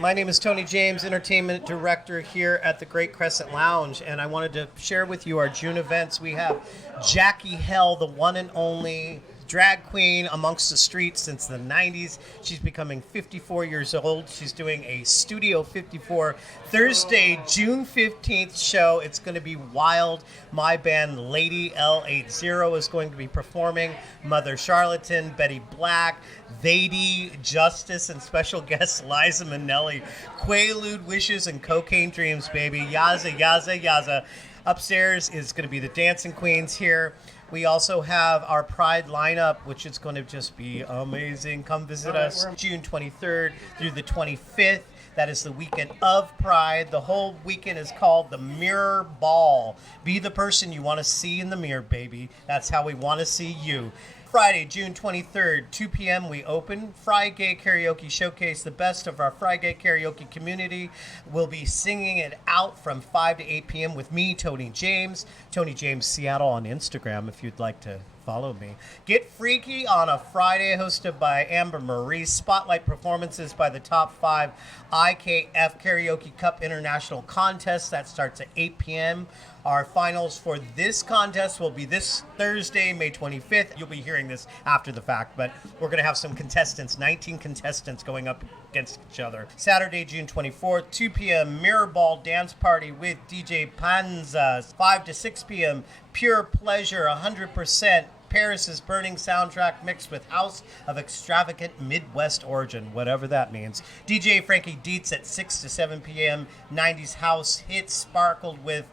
My name is Tony James, Entertainment Director here at the Great Crescent Lounge, and I wanted to share with you our June events. We have Jackie Hell, the one and only drag queen amongst the streets since the 90s. She's becoming 54 years old. She's doing a Studio 54 Thursday, June 15th show. It's going to be wild. My band Lady L80 is going to be performing. Mother Charlatan, Betty Black, Vady, Justice, and special guests Liza Minnelli. Quaalude Wishes and Cocaine Dreams, baby. Yaza, yaza, yaza. Upstairs is going to be the Dancing Queens here. We also have our Pride lineup, which is going to just be amazing. Come visit us June 23rd through the 25th. That is the weekend of Pride. The whole weekend is called the Mirror Ball. Be the person you want to see in the mirror, baby. That's how we want to see you. Friday, June 23rd, 2 p.m. we open. Fry Gay Karaoke Showcase, the best of our Fry Gay Karaoke community. We'll be singing it out from 5 to 8 p.m. with me, Tony James. Tony James Seattle on Instagram if you'd like to follow me. Get Freaky on a Friday, hosted by Amber Marie. Spotlight performances by the top 5 IKF Karaoke Cup International Contest. That starts at 8 p.m. Our finals for this contest will be this Thursday, May 25th. You'll be hearing this after the fact, but we're going to have some contestants, 19 contestants going up against each other. Saturday, June 24th, 2 p.m. Mirror Ball Dance Party with DJ Panza. 5 to 6 p.m. Pure Pleasure, 100%. Paris' Burning soundtrack mixed with house of extravagant Midwest origin, whatever that means. DJ Frankie Dietz at 6 to 7 p.m. 90s house hits sparkled with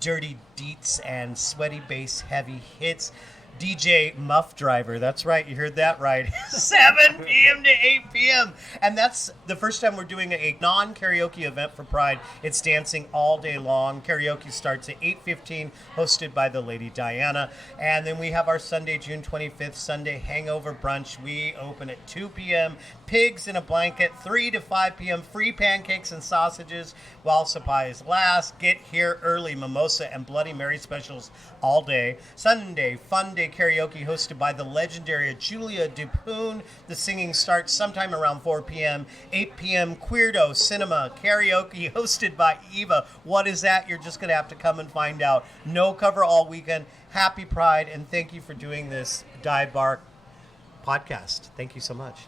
dirty deets and sweaty bass heavy hits. DJ Muff Driver, that's right, you heard that right. 7 p.m. to 8 p.m. And that's the first time we're doing a non-karaoke event for Pride. It's dancing all day long. Karaoke starts at 8:15, hosted by the Lady Diana. And then we have our Sunday, June 25th, Sunday Hangover Brunch. We open at 2 p.m. Pigs in a Blanket, 3 to 5 p.m. Free pancakes and sausages while supplies last. Get here early. Mimosa and Bloody Mary specials all day. Sunday, Fun Day Karaoke hosted by the legendary Julia DuPoon. The singing starts sometime around 4 p.m. 8 p.m. Queerdo Cinema Karaoke hosted by Eva. What is that? You're just going to have to come and find out. No cover all weekend. Happy Pride, and thank you for doing this Dive Bar podcast. Thank you so much.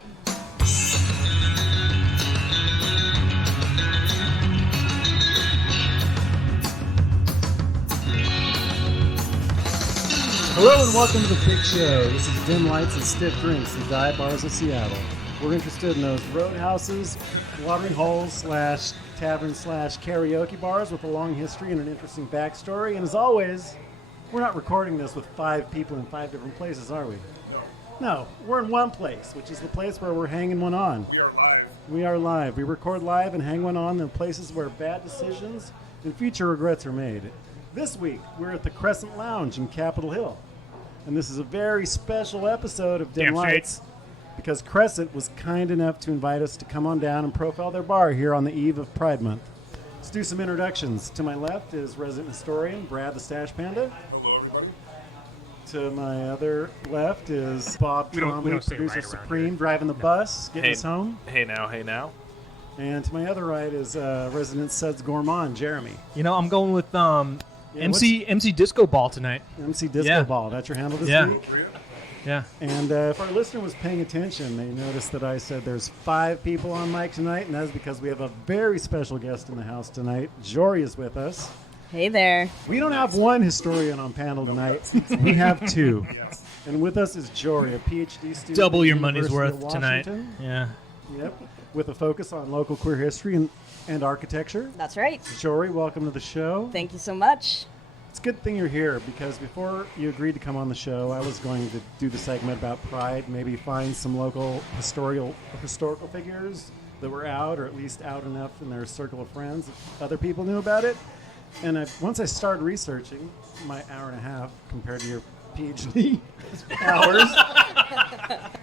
Hello and welcome to The Big Show. This is Dim Lights and Stiff Drinks, the dive bars of Seattle. We're interested in those roadhouses, watering holes / tavern / karaoke bars with a long history and an interesting backstory. And as always, we're not recording this with 5 people in 5 different places, are we? No, we're in one place, which is the place where we're hanging one on. We are live. We are live. We record live and hang one on in places where bad decisions and future regrets are made. This week, we're at the Crescent Lounge in Capitol Hill. And this is a very special episode of Dim Lights because Crescent was kind enough to invite us to come on down and profile their bar here on the eve of Pride Month. Let's do some introductions. To my left is resident historian Brad the Stash Panda. Hello, everybody. To my other left is Bob Tromley, producer supreme, driving the bus, getting us home. Hey now. And to my other right is resident Suds Gourmand, Jeremy. You know, I'm going with MC Disco Ball tonight. MC Disco Ball, that's your handle this week? Yeah. And if our listener was paying attention, they noticed that I said there's 5 people on mic tonight, and that's because we have a very special guest in the house tonight. Jory is with us. Hey there. We don't have one historian on panel tonight. We have 2. Yes. And with us is Jory, a PhD student. Double at your the money's University worth of tonight. Washington. Yeah. Yep. With a focus on local queer history and architecture. That's right. Jory, welcome to the show. Thank you so much. It's a good thing you're here because before you agreed to come on the show, I was going to do the segment about Pride, maybe find some local historical figures that were out, or at least out enough in their circle of friends that other people knew about it. And once I started researching, my hour and a half compared to your PhD hours,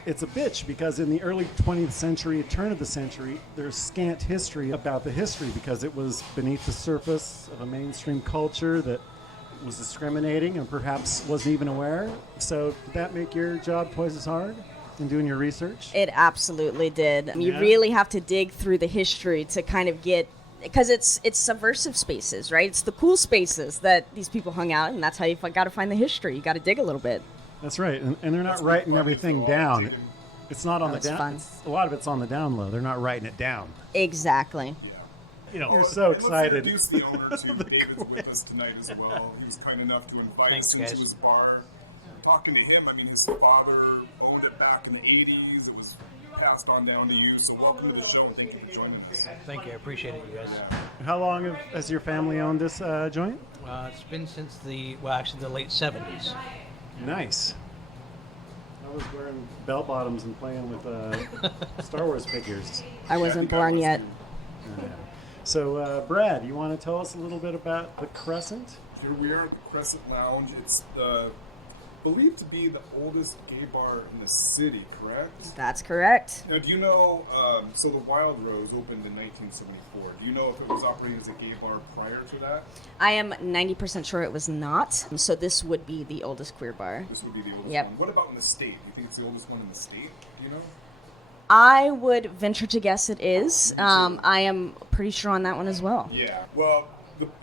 it's a bitch because in the early 20th century, turn of the century, there's scant history about the history because it was beneath the surface of a mainstream culture that was discriminating and perhaps wasn't even aware. So did that make your job twice as hard? in doing your research? It absolutely did. You Yeah? really have to dig through the history to kind of get, because it's subversive spaces, right? It's the cool spaces that these people hung out, and that's how you got to find the history. You got to dig a little bit. That's right, and they're not writing everything down. It's not on the That's down. fun. A lot of it's on the down low. They're not writing it down. Exactly. You know, Oh, you're so and excited. Let's introduce the owner too. David's with us tonight as well. He was kind enough to invite Thanks, us into guys. his bar. Talking to him, I mean, his father owned it back in the 80s. It was passed on down to you. So welcome to the show. Thank you for joining us. Thank you. I appreciate it, you guys. How long has your family owned this joint? It's been since the late 70s. Nice. I was wearing bell bottoms and playing with Star Wars figures. I wasn't born yet. So, Brad, you want to tell us a little bit about the Crescent? Here we are at the Crescent Lounge. It's believed to be the oldest gay bar in the city, correct? That's correct. Now, do you know, so the Wild Rose opened in 1974. Do you know if it was operating as a gay bar prior to that? I am 90% sure it was not. So this would be the oldest queer bar. This would be the oldest Yep. one. What about in the state? Do you think it's the oldest one in the state? Do you know? I would venture to guess it is. I am pretty sure on that one as well. Yeah. Well,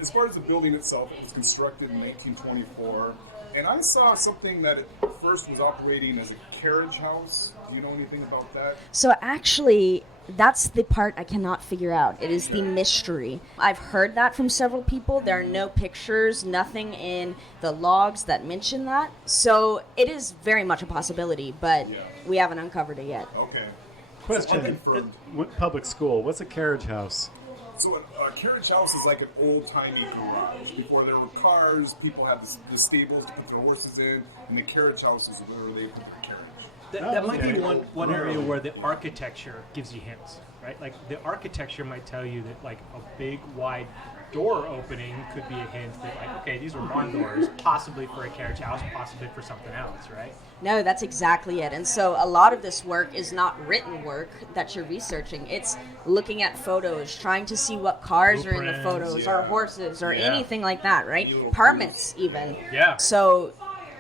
as far as the building itself, it was constructed in 1924. And I saw something that at first was operating as a carriage house. Do you know anything about that? So actually, that's the part I cannot figure out. It is the mystery. I've heard that from several people. There are no pictures, nothing in the logs that mention that. So it is very much a possibility, but Yeah. we haven't uncovered it yet. Okay. Question. Unconfirmed. What public school? What's a carriage house? So a carriage house is like an old-timey garage. Before there were cars, people had the stables to put their horses in, and the carriage house is where they put their carriage. That might be okay. one area where the architecture gives you hints, right? Like the architecture might tell you that like a big wide door opening could be a hint that like, okay, these were barn doors, possibly for a carriage house, possibly for something else, right? No, that's exactly it. And so a lot of this work is not written work that you're researching. It's looking at photos, trying to see what cars are in the Blueprints, photos, or horses, or Yeah. anything like that, right? Little Permits, even. Yeah. So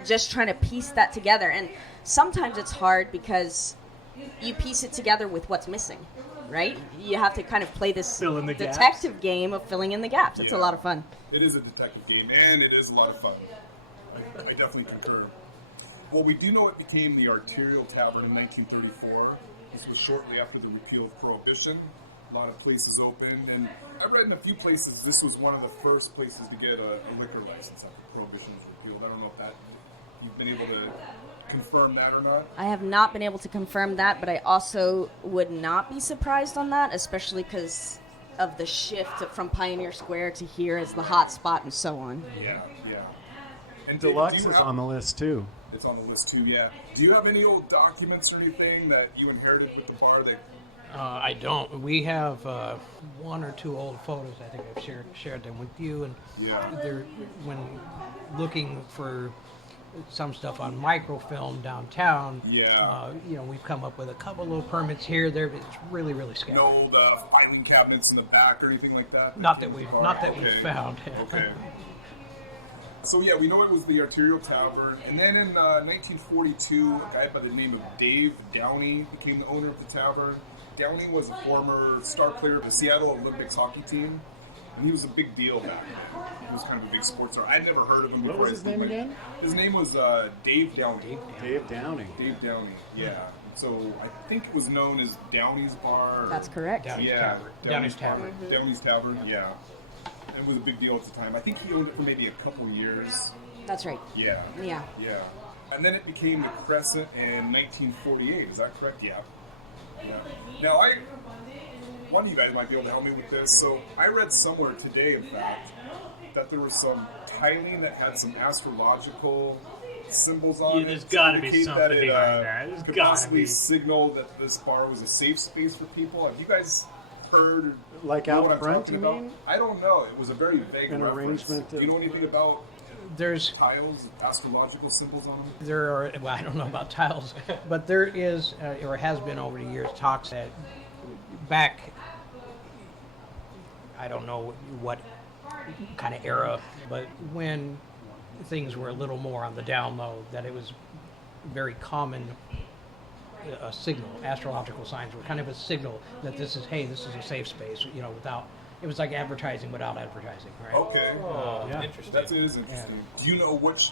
just trying to piece that together. And sometimes it's hard because you piece it together with what's missing, right? You have to kind of play this Fill in the gaps. detective game of filling in the gaps. It's a Yeah. lot of fun. It is a detective game, and it is a lot of fun. I definitely concur. Well, we do know it became the Arterial Tavern in 1934. This was shortly after the repeal of Prohibition. A lot of places opened, and I read in a few places this was one of the first places to get a liquor license after Prohibition was repealed. I don't know if that you've been able to confirm that or not. I have not been able to confirm that, but I also would not be surprised on that, especially because of the shift from Pioneer Square to here as the hot spot and so on. Yeah, yeah. And David, Deluxe do you is have- on the list too. It's on the list too, yeah. Do you have any old documents or anything that you inherited with the bar that? I don't. We have one or two old photos. I think I've shared them with you, and Yeah. they're when looking for some stuff on microfilm downtown. Yeah. We've come up with a couple little permits here, there, but it's really, really scattered. No, the filing cabinets in the back or anything like that. Not that we've Okay. found. Okay. So yeah, we know it was the Arterial Tavern, and then in 1942, a guy by the name of Dave Downey became the owner of the tavern. Downey was a former star player of the Seattle Olympics hockey team, and he was a big deal back then. He was kind of a big sports star. I'd never heard of him. What before was I his seen name him. again? His name was Dave Downey. Dave Downing. Dave Downey. Yeah. So I think it was known as Downey's Bar. or- That's correct. Downey's yeah, Tavern. Downey's Tavern. Downey's Tavern, yeah. It was a big deal at the time. I think he owned it for maybe a couple years. That's right. Yeah. Yeah. Yeah. And then it became the Crescent in 1948. Is that correct? Yeah. Yeah. Now, one of you guys might be able to help me with this. So I read somewhere today, in fact, that there was some tiling that had some astrological symbols on Yeah, it. there's to gotta be indicate something that it, behind that. There's could gotta possibly be. signal that this bar was a safe space for people. Have you guys heard? Like know out what I'm front, talking you about? mean? I don't know. It was a very vague An reference. arrangement Do you of- know anything about There's tiles, astrological symbols on them? There are, well, I don't know about tiles, but there is, or has been over the years, talks that back, I don't know what kind of era, but when things were a little more on the down low, that it was very common a signal. Astrological signs were kind of a signal that this is a safe space. Without it was like advertising without advertising, right? Okay. Yeah. Interesting. That is interesting. Do you know which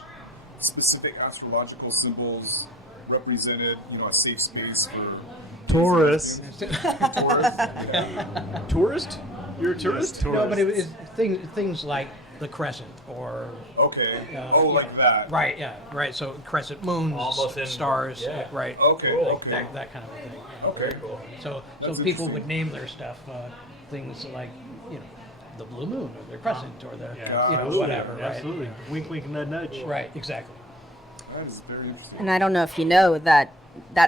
specific astrological symbols represented, a safe space for Taurus. Tourist? You're a tourist? Yes, No, but it tourists. was things like the crescent or Okay. you Like that. right, yeah, right. So crescent moons, Almost in- stars, yeah. right? Okay. Cool. Okay. That kind of a thing. Okay. Very cool. So That's people interesting. would name their stuff things like the blue moon or the crescent or the Yeah, absolutely. whatever, right? Absolutely. Wink, wink, nudge, nudge. Right, exactly. That is very interesting. And I don't know if you know that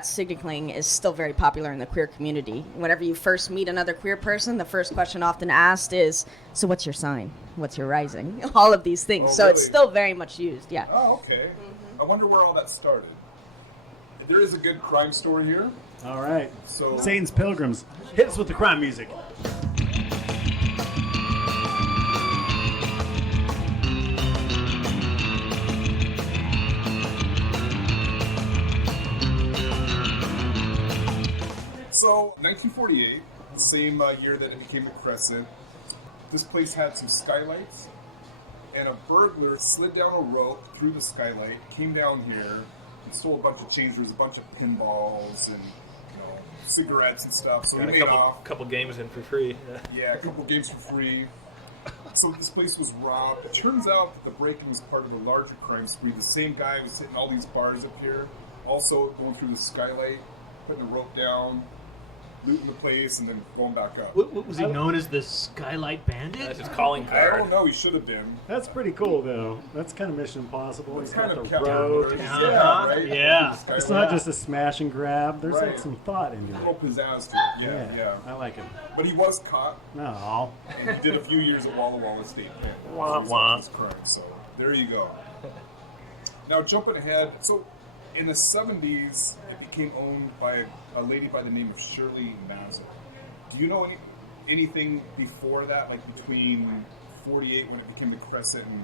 signaling is still very popular in the queer community. Whenever you first meet another queer person, the first question often asked is, "So what's your sign? What's your rising?" All of these things. Oh, So it's really? still very much used. Yeah. Oh, okay. I wonder where all that started. There is a good crime story here. All right. So Satan's Pilgrims. Hit us with the crime music. So, 1948, same year that it became the Crescent, this place had some skylights, and a burglar slid down a rope through the skylight, came down here, and stole a bunch of change. There was a bunch of pinballs and cigarettes and stuff. So Got he a made off. couple games in for free. Yeah, a couple games for free. So this place was robbed. It turns out that the break-in was part of a larger crime spree. The same guy was hitting all these bars up here, also going through the skylight, putting a rope down, looting the place, and then going back up. What was he known as the Skylight Bandit? That's his calling I card. don't know. He should have been. That's pretty cool, though. That's kind of Mission Impossible. It's He's kind got of the Captain rope. America. Uh-huh. Yeah, right. Yeah. The skylight. It's not just a smash and grab. There's Right. like some thought into a it. little pizzazz to it. Yeah. I like it. But he was caught. No. And he did a few years at Walla Walla State Camp. Wah, As a result wah. of his crime. So there you go. Now jumping ahead, so in the 70s, it became owned by a lady by the name of Shirley Mazur. Do you know anything before that, like between 48 when it became the Crescent and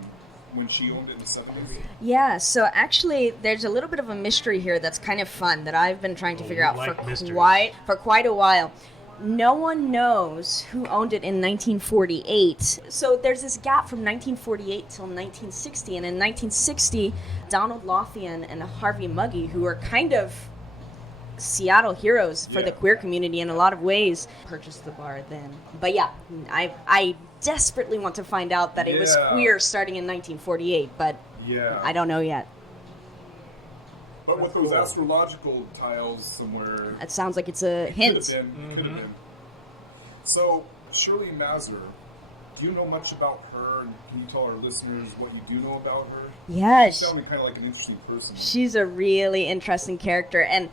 when she owned it in the 70s? Yeah, so actually, there's a little bit of a mystery here that's kind of fun that I've been trying to figure out like mysteries. for quite a while. No one knows who owned it in 1948. So there's this gap from 1948 till 1960, and in 1960, Donald Lothian and Harvey Muggy, who were kind of Seattle heroes for the Yeah. queer community in a lot of ways, purchased the bar then. But yeah, I desperately want to find out that it was Yeah. queer starting in 1948, but Yeah. I don't know yet. But with those astrological tiles somewhere, It sounds like it's a hint. Could have been. So, Shirley Mazur, do you know much about her? And can you tell our listeners what you do know about her? Yeah, She sounded kind of like an interesting person. she's a really interesting character, and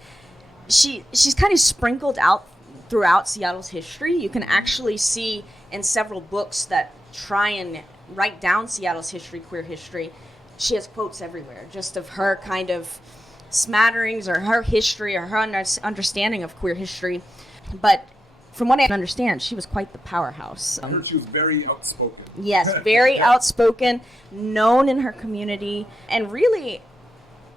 she's kind of sprinkled out throughout Seattle's history. You can actually see in several books that try and write down Seattle's history, queer history. She has quotes everywhere, just of her kind of smatterings or her history or her understanding of queer history. But from what I understand, she was quite the powerhouse. I heard she was very outspoken. Yes, very outspoken, known in her community, and really,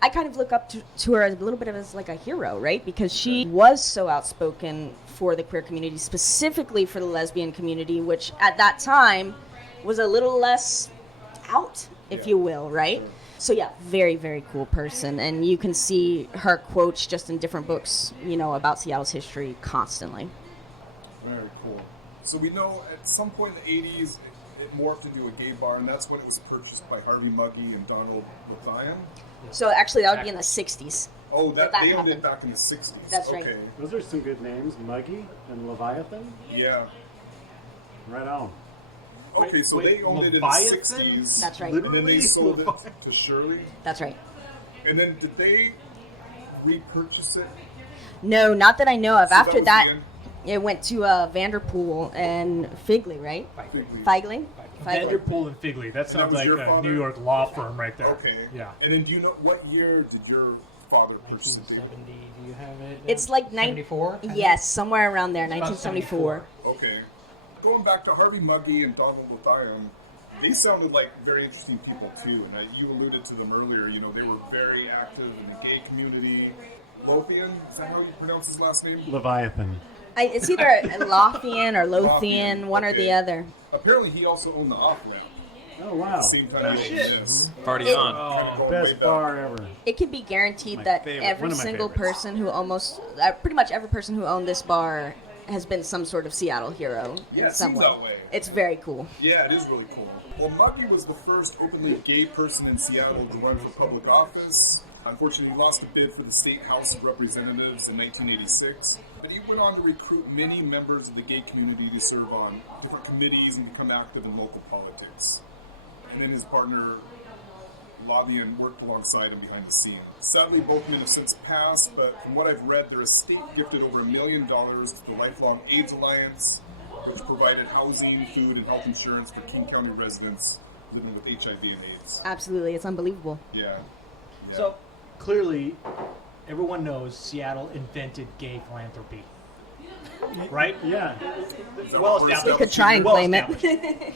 I kind of look up to her as a little bit of as like a hero, right? Because she was so outspoken for the queer community, specifically for the lesbian community, which at that time was a little less out, if you will, right? Sure. So yeah, very, very cool person, and you can see her quotes just in different books, about Seattle's history constantly. Very cool. So we know at some point in the 80s, it morphed into a gay bar, and that's when it was purchased by Harvey Muggy and Donald Lothian. So actually, that would be in the 60s. Oh, That they owned it happened. back in the 60s. That's right. Okay. Those are some good names. Muggy and Leviathan. Yeah. Right on. Okay, so wait, they owned it in the Leviathan? 60s. That's right. And then they Literally? sold it to Shirley. That's right. And then did they repurchase it? No, not that I know of. So After was that, the end? it went to Vanderpool and Figley, right? Figley. Figley? Vanderpool and Figley. That sounds was like your a father? New York law firm right there. Okay. Yeah. And then do you know what year did your father purchase it? 1970. Do you have it? It's like 74. Yes, somewhere around there, It's about 1974. Okay. Going back to Harvey Muggy and Donald Lothian, they sounded like very interesting people too. And you alluded to them earlier. They were very active in the gay community. Lothian, is that how you pronounce his last name? Leviathan. It's either Lothian or Lothian, Lothian, one or okay. the other. Apparently, he also owned the off-ramp Oh at wow! the same time he owned this. Party It- on. Kind of going way Best back. bar ever. It can be guaranteed My that favorite- every one of my single favorites. person who pretty much every person who owned this bar has been some sort of Seattle hero Yeah, in it some seems way. that way. It's very cool. Yeah, it is really cool. Well, Muggy was the first openly gay person in Seattle to run for public office. Unfortunately, he lost a bid for the State House of Representatives in 1986. But he went on to recruit many members of the gay community to serve on different committees and become active in local politics. And then his partner, Lothian, worked alongside him behind the scenes. Sadly, both men have since passed, but from what I've read, their estate gifted over $1 million to the Lifelong AIDS Alliance, which provided housing, food, and health insurance for King County residents living with HIV and AIDS. Absolutely, it's unbelievable. Yeah. So clearly, everyone knows Seattle invented gay philanthropy, right? Yeah. Well We established. could try and Well claim it. established.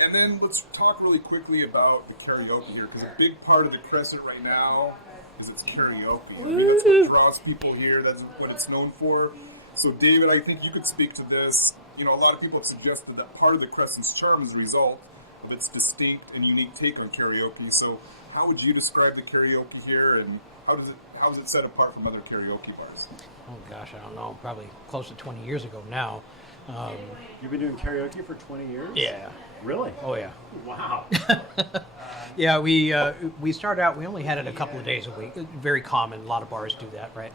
And then let's talk really quickly about the karaoke here, because a big part of the Crescent right now is it's karaoke. I mean, that's what draws people here. That's what it's known for. So, David, I think you could speak to this. You know, a lot of people have suggested that part of the Crescent's charm is a result of its distinct and unique take on karaoke. So, how would you describe the karaoke here, and how is it set apart from other karaoke bars? Oh gosh, I don't know. Probably close to 20 years ago now. You've been doing karaoke for 20 years? Yeah. Really? Oh yeah. Wow. Yeah, we started out. We only had it a couple of days a week. Very common. A lot of bars do that, right?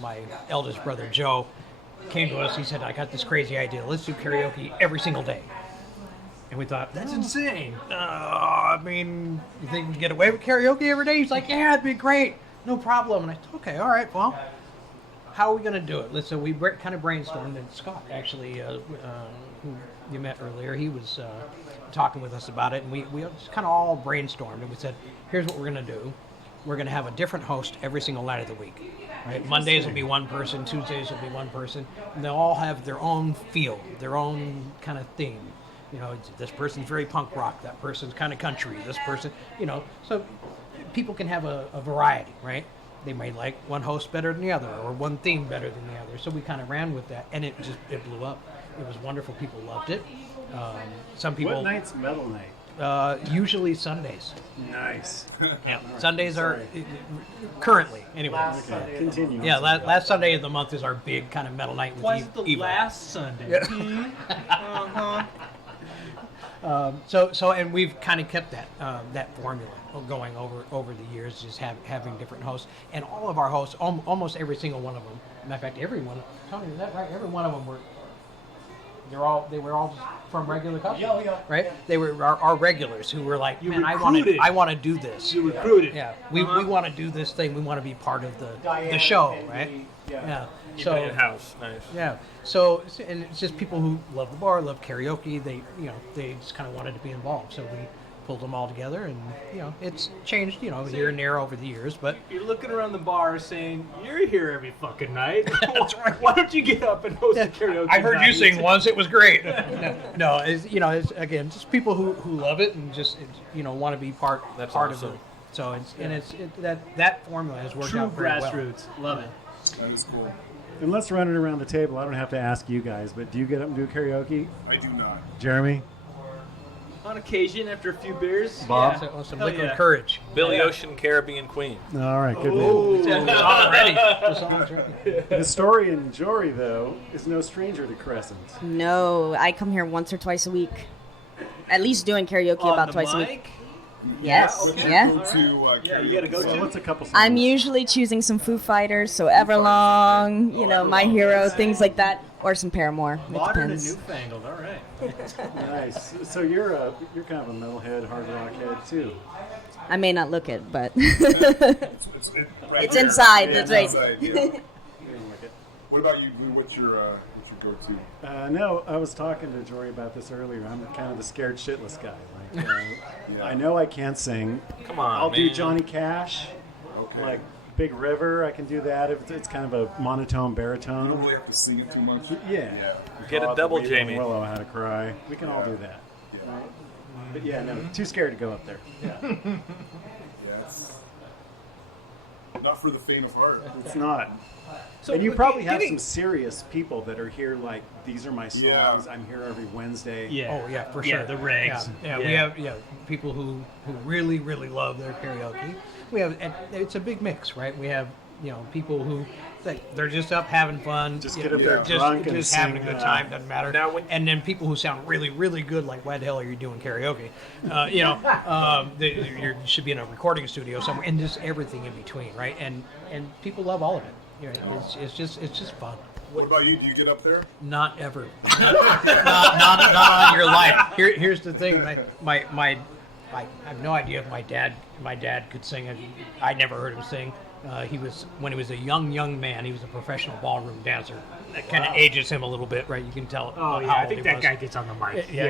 My eldest brother Joe came to us. He said, "I got this crazy idea. Let's do karaoke every single day." And we thought, "That's insane. I mean, you think we can get away with karaoke every day?" He's like, "Yeah, it'd be great. No problem." And I said, "Okay, all right. Well, how are we going to do it?" So we kind of brainstormed, and Scott actually, who you met earlier, he was talking with us about it, and we just kind of all brainstormed, and we said, here's what we're going to do. We're going to have a different host every single night of the week. Right? Mondays will be one person, Tuesdays will be one person, and they'll all have their own feel, their own kind of theme. You know, this person's very punk rock, that person's kind of country, this person, you know, so people can have a variety, right? They might like one host better than the other, or one theme better than the other. So we kind of ran with that, and it blew up. It was wonderful. People loved it. Some people. What night's metal night? Usually Sundays. Nice. Yeah, Sundays are currently anyway. Okay, continue. Yeah, last Sunday of the month is our big kind of metal night with Why is it the Evil. last Sunday? So and we've kind of kept that formula going over the years, just having different hosts, and all of our hosts, almost every single one of them. Matter of fact, everyone. Tony, is that right? Every one of them they were all just from regular customers, right? They were our regulars who were like, man, I want to do this. You recruited. Yeah, we want to do this thing. We want to be part of the show, right? Yeah. So house, nice. yeah. So and it's just people who love the bar, love karaoke. They just kind of wanted to be involved. So we pulled them all together, and it's changed here and there over the years. But You're looking around the bar saying, you're here every fucking night. That's right. Why don't you get up and host a karaoke I heard you night? sing once. It was great. No, it's again just people who love it and just want to be part That's of awesome. it. So that formula has worked True out very well. grassroots. Love it. That is cool. And let's run it around the table. I don't have to ask you guys, but do you get up and do karaoke? I do not. Jeremy? On occasion, after a few beers. Bob? Yeah. Some Hell liquid yeah. courage. Billy Ocean, Caribbean Queen. All right, good man. Already. The song's ready. Historian Jory, though, is no stranger to Crescent. No, I come here once or twice a week. At least doing karaoke On about the twice a week. mic? Yes, What's your yeah. go-to, Yeah, you gotta go Well, to. what's a couple songs? I'm usually choosing some Foo Fighters, so Everlong, My Hero, things like that, or some Paramore. It Modern and depends. newfangled. All right. Nice. So you're kind of a metalhead, hard rock head, too. I may not look it, but It's right it's there. inside. Yeah, That's it's right. Inside, yeah. You don't like it. What about you, Lou? What's your go-to? No, I was talking to Jory about this earlier. I'm kind of the scared shitless guy. Like, Yeah. I know I can't sing. Come on, I'll do man. Johnny Cash, Okay. like Big River. I can do that if it's kind of a monotone You don't baritone. really have to sing it too much. Yeah. Get a God, double, Weeping Jamie. Willow, How to Cry. We can all do that. Yeah. But yeah, no, too scared to go up there. It's not for the faint of heart. It's not. So, And you probably have getting- some serious people that are here, like, these are my songs. Yeah. I'm here every Wednesday. Yeah. Oh yeah, for Yeah, sure. the regs. Yeah, we have people who really love their karaoke. We have, and it's a big mix, right? We have people who they're just up having fun, Just you get know, up there just, drunk and just having a sing, good time, doesn't matter. Now when- and then people who sound really good, like why the hell are you doing karaoke? You should be in a recording studio somewhere, and just everything in between, right? And people love all of it. It's just fun. What about you? Do you get up there? Not ever. Not on your life. Here's the thing. I have no idea if my dad could sing. I never heard him sing. When he was a young man, he was a professional ballroom dancer. That kind of ages him a little bit, right? You can tell. Oh, yeah. how I old think he that was. guy gets on the mic. Yeah.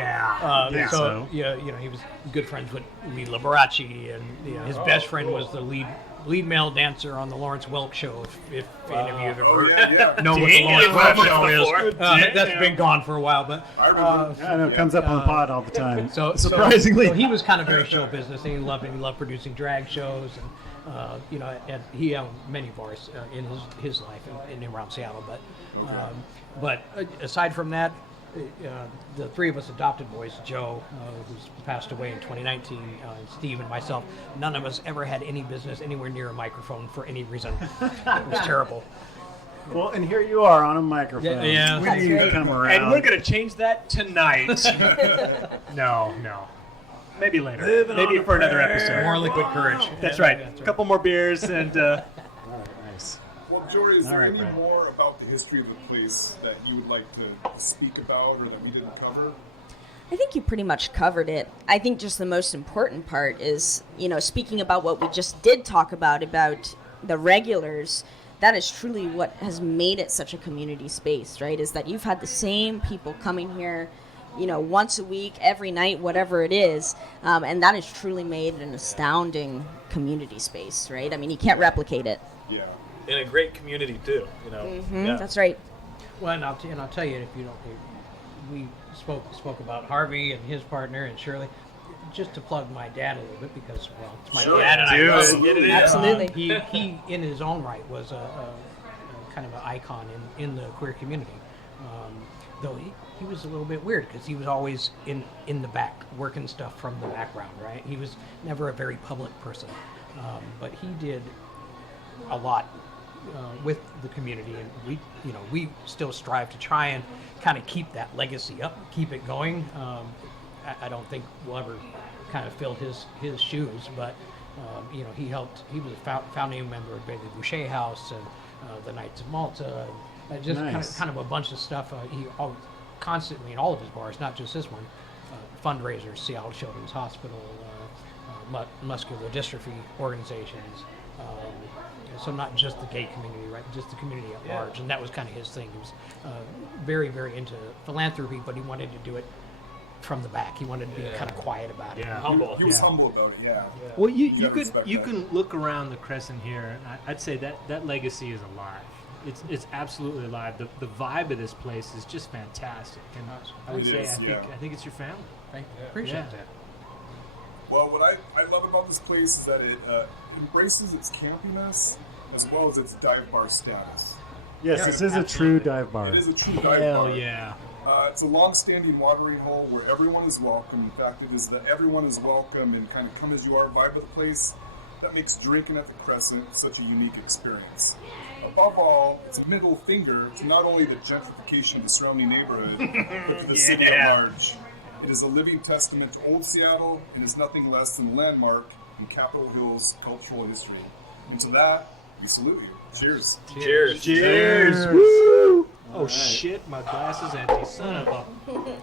Yeah. So he was good friends with Lee Liberace, and his best friend was the lead male dancer on the Lawrence Welk show. If any of you have ever Oh yeah. know what the Lawrence Welk show is, Damn. that's been gone for a while, but. I remember. I know, it comes up on the pod all the time. So surprisingly. so he was kind of very show business, and he loved producing drag shows, and and he owned many bars in his life and around Seattle. But aside from that, the three of us adopted boys, Joe, who's passed away in 2019, Steve, and myself, none of us ever had any business anywhere near a microphone for any reason. It was terrible. Well, and here you are on a microphone. Yeah. We need you to come around. And we're going to change that tonight. No. Maybe later. Maybe for another episode. More liquid courage. That's right. A couple more beers and... All right, nice. Well, Jory, is All there right, any Brad. more about the history of the place that you would like to speak about or that we didn't cover? I think you pretty much covered it. I think just the most important part is, speaking about what we just did talk about the regulars, that is truly what has made it such a community space, right? Is that you've had the same people coming here, once a week, every night, whatever it is, and that has truly made an astounding community space, right? I mean, you can't replicate it. Yeah. In a great community too, Yeah. That's right. Well, and I'll tell you, if you don't, we spoke about Harvey and his partner and Shirley. Just to plug my dad a little bit because, well, it's my Sure. dad and Do I. it. Get it in. Absolutely. He in his own right was a kind of an icon in the queer community. Though he was a little bit weird because he was always in the back working stuff from the background, right? He was never a very public person, but he did a lot with the community, and we still strive to try and kind of keep that legacy up, keep it going. I don't think we'll ever kind of fill his shoes, but he helped. He was a founding member of Bailey Boucher House and the Knights of Malta, and just Nice. kind of a bunch of stuff. He always, constantly in all of his bars, not just this one, fundraisers, Seattle Children's Hospital, muscular dystrophy organizations. So not just the gay community, right? Just the community at large, and that was kind of his thing. He was very, very into philanthropy, but he wanted to do it from the back. He wanted to be kind of quiet about it. Yeah. Humble. He was humble about it, yeah. Well, you gotta respect you that. can look around the Crescent here, and I'd say that legacy is alive. It's absolutely alive. The vibe of this place is just fantastic, and I would It say is, yeah. I think it's your family. Thank you. Appreciate Yeah. that. Well, what I love about this place is that it embraces its campiness as well as its dive bar status. Yes, this is a true dive bar. It is a true dive Hell bar. yeah. It's a long-standing watering hole where everyone is welcome. In fact, it is the everyone is welcome and kind of come as you are vibe of the place that makes drinking at the Crescent such a unique experience. Above all, it's a middle finger to not only the gentrification of the surrounding neighborhood, but to the city at large. It is a living testament to Old Seattle and is nothing less than a landmark in Capitol Hill's cultural history. And to that, we salute you. Cheers. Cheers. Cheers. Woo! Oh shit, my glass is empty. Son of a.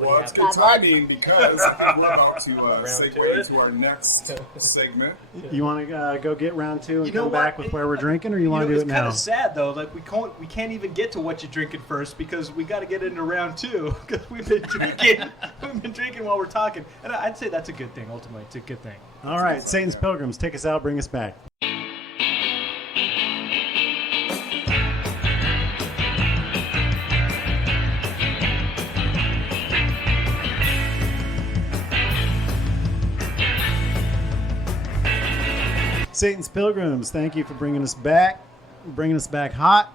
Well, it's good timing because I think we're about to to segue it. into our next segment. You want to go get round two and You know come back what? with where we're drinking, or you want to do it's it kind now? of sad though. Like we can't even get to what you're drinking first because we got to get into round two because we've been drinking. We've been drinking while we're talking, and I'd say that's a good thing. Ultimately, it's a good thing. All right, Satan's Pilgrims, take us out, bring us back. Satan's Pilgrims, thank you for bringing us back hot.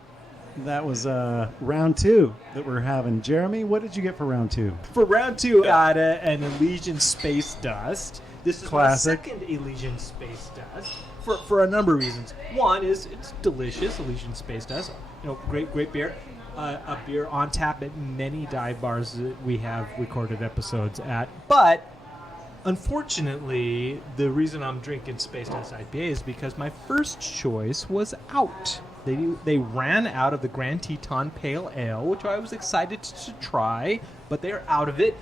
That was round 2 that we're having. Jeremy, what did you get for round 2? For round 2, Ada, an Elysian Space Dust. This is Classic. my second Elysian Space Dust for a number of reasons. One is it's delicious, Elysian Space Dust. Great beer. A beer on tap at many dive bars that we have recorded episodes at. But unfortunately, the reason I'm drinking Space Dust IPA is because my first choice was out. They ran out of the Grand Teton Pale Ale, which I was excited to try, but they're out of it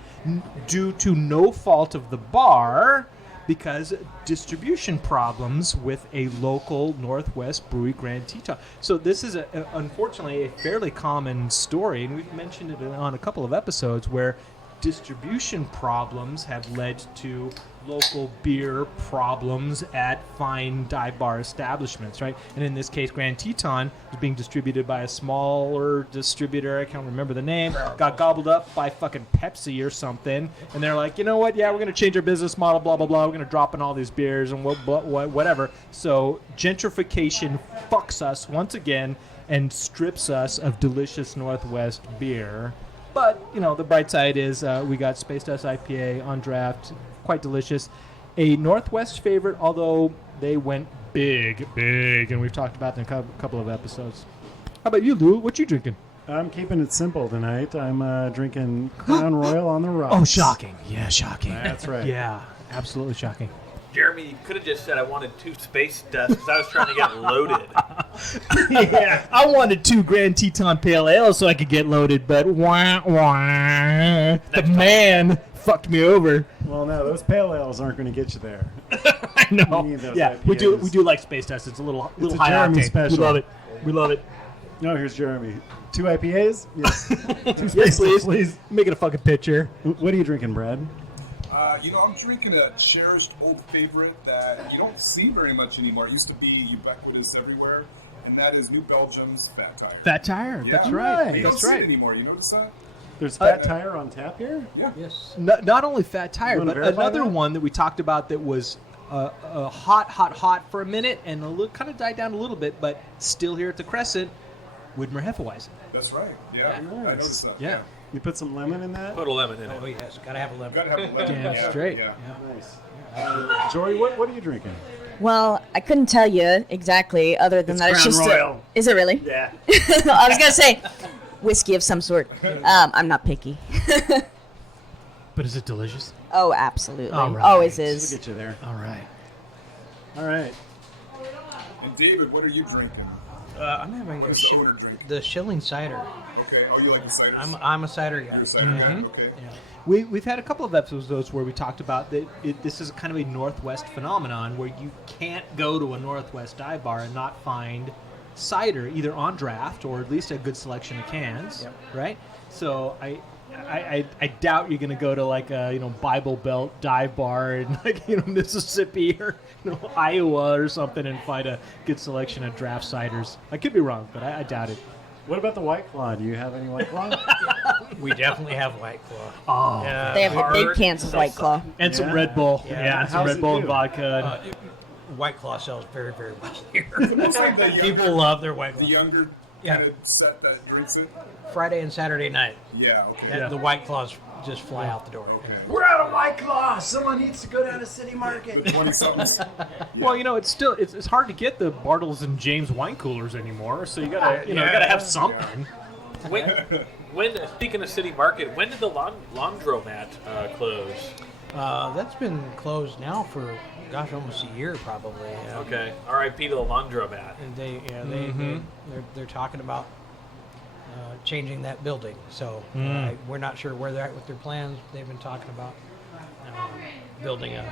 due to no fault of the bar because distribution problems with a local Northwest brewery, Grand Teton. So this is unfortunately a fairly common story, and we've mentioned it on a couple of episodes where distribution problems have led to local beer problems at fine dive bar establishments, right? And in this case, Grand Teton was being distributed by a smaller distributor. I can't remember the name. Got gobbled up by fucking Pepsi or something. And they're like, you know what? Yeah, we're going to change our business model, blah, blah, blah. We're going to drop in all these beers and whatever. So gentrification fucks us once again and strips us of delicious Northwest beer. But, the bright side is we got Space Dust IPA on draft. Quite delicious. A Northwest favorite, although they went big, and we've talked about it in a couple of episodes. How about you, Lou? What you drinking? I'm keeping it simple tonight. I'm drinking Crown Royal on the rocks. Oh, shocking. Yeah, shocking. That's right. Yeah, absolutely shocking. Jeremy, you could have just said I wanted 2 Space Dust because I was trying to get loaded. Yeah, I wanted 2 Grand Teton Pale Ale so I could get loaded, but the man fucked me over. Well, no, those pale ales aren't going to get you there. I know. You need those Yeah, we IPAs. do like Space Dust. It's a little a high Jeremy octane. special. We love it. No, here's Jeremy. 2 IPAs? Yes. 2 Yes, Space, please. Make it a fucking picture. What are you drinking, Brad? I'm drinking a cherished old favorite that you don't see very much anymore. It used to be ubiquitous everywhere, and that is New Belgium's Fat Tire. Fat Tire. Yeah. That's right. You That's don't see right. it anymore. You notice that? There's Fat Tire on tap here? Yeah. Yes. Not only Fat Tire, You wanna but verify another that? one that we talked about that was hot for a minute and kind of died down a little bit, but still here at the Crescent, Widmer Hefeweizen. That's right. Yeah. I noticed that. Yeah. You put some lemon in that? Put a lemon in Oh, it. yes. Got to have a lemon. Gotta have a lemon. Damn Yeah, straight. Yeah. Nice. Jory, what are you drinking? Well, I couldn't tell you exactly, other than It's that it's Crown just. Royal. Is it really? Yeah. I was gonna say whiskey of some sort. I'm not picky. But is it delicious? Oh, absolutely. All right. Always We'll is. get you there. All right. All right. And David, what are you drinking? I'm having What is the owner drinking? the Schilling cider. Okay. Oh, you like the cider? I'm a cider guy. You're a cider guy? Okay. Yeah. We've had a couple of episodes where we talked about that this is kind of a Northwest phenomenon where you can't go to a Northwest dive bar and not find cider either on draft or at least a good selection of cans, right? So I doubt you're going to go to like a Bible Belt dive bar in Mississippi or Iowa or something and find a good selection of draft ciders. I could be wrong, but I doubt it. What about the White Claw? Do you have any White Claw? We definitely have White Claw. Oh, Yeah. They have big hard cans of White Claw. and some Yeah. Red Bull, Yeah. and some How's Red it Bull do? and vodka. White Claw sells very, very well here. It's like the younger, People love their White the Claw. younger Yeah. kind of set that drinks it. Friday and Saturday night, Yeah. Okay. Yeah. the White Claws just fly out the door. Okay. We're out of White Claw. Someone needs to go down to City Market. The 20-somethings. Well, it's still it's hard to get the Bartles and James wine coolers anymore, so you gotta gotta have something. When speaking of City Market, when did the laundromat close? That's been closed now for, almost a year probably. Yeah. Okay. R.I.P. to the laundromat. And they're talking about changing that building. So we're not sure where they're at with their plans. They've been talking about building a